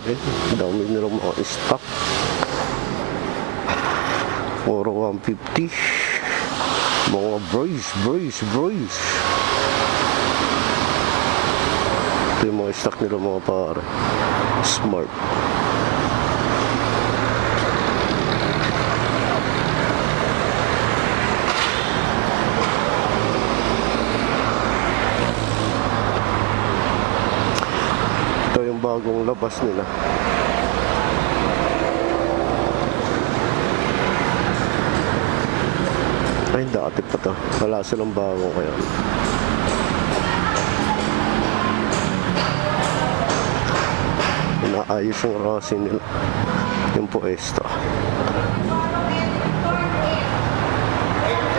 galing. Dami nilang mga stock. Puro 150. Mga brace. Ito yung mga stock nila mga pare. Smart. Ito yung bagong labas nila. Ay, dati pa to. Wala silang bagong kaya. Inaayos yung rasi nila. Yung puesto.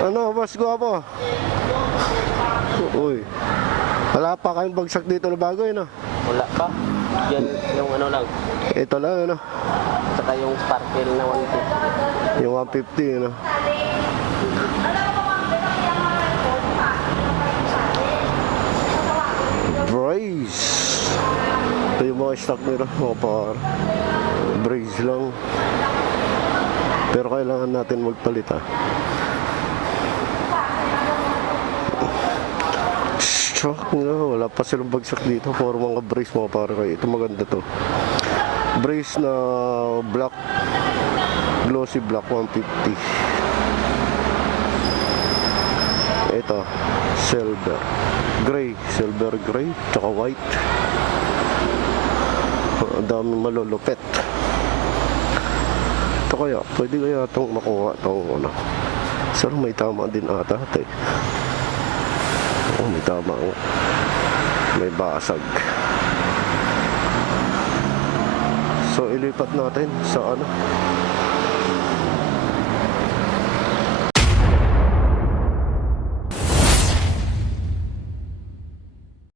Ano, boss guwapo? Uy. Wala pa kayong bagsak dito na bago yun, no? Wala pa. Yan yung ano lang. Ito lang, ano? Saka yung sparkle na 150. Yung 150, ano? Brace. Ito yung mga stock nila, mga par. Brace lang. Pero kailangan natin magpalit, ha. Stock nila, wala pa silang bagsak dito. Puro mga brace, mga par. Ito maganda to. Brace na black, glossy black 150. Ito silver gray tsaka white. Ang daming malulupet. Ito kaya pwede kaya itong makuha itong ano. Sir, may tama din ata ito eh. Oh, may tama, may basag. So ilipat natin sa ano,